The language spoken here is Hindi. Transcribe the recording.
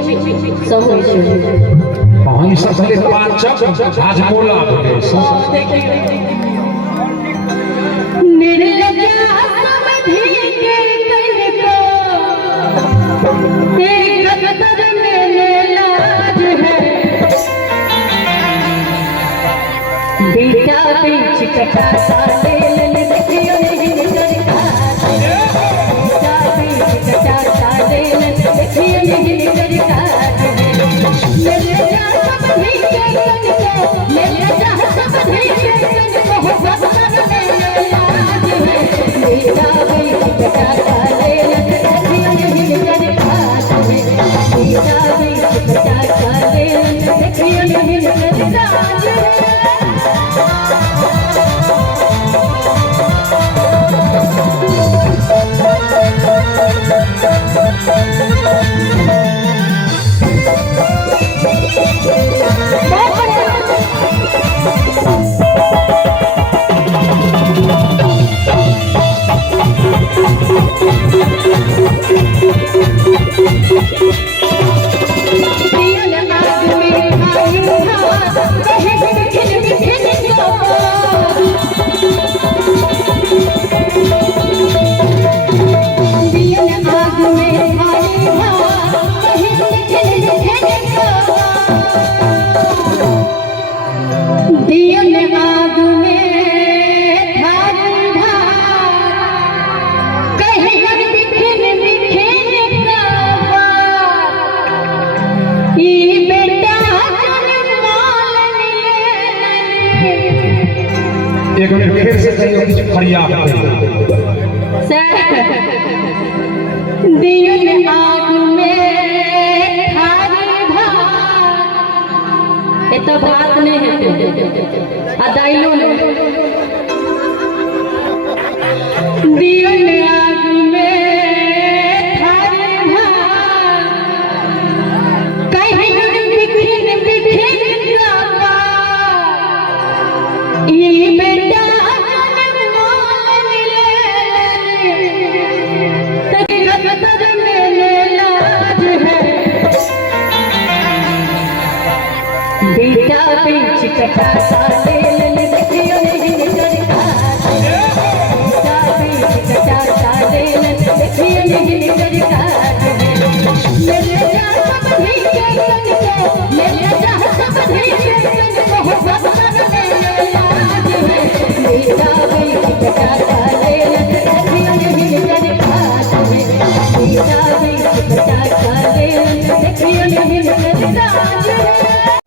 सब होइ छै पानी सब पहले पांचक आज बोला निर्लज्जा समझी के कनको तेरी कदर में लाज है बेटा बीच कटा साले ले देखियो नहीं करता बेटा बीच कटा साले ले देखियो नहीं करता मेरे जा समझी के कनको मेरे जा समझी के कनको बदन में लाज है बेटा बीच कटा साले ले देखियो नहीं करता बेटा बीच कटा साले ले देखियो नहीं करता एक मिनट फिर से कहियो कुछ फरियाद दिल आग में थारी भात तो बात नहीं है आ दाइलो ने दिल आग में थारी भात कहीं बिखिन बिखिन जावा ये बेटा बेटा बीच कटा साले ले देखियो नहीं करता बेटा बीच कटा साले ले देखियो नहीं करता मेरे जा समझी के कनको मेरे जा समझी के कनको बदन में लाज है बेटा बीच कटा साले ले देखियो नहीं करता बेटा बीच कटा साले ले देखियो नहीं करता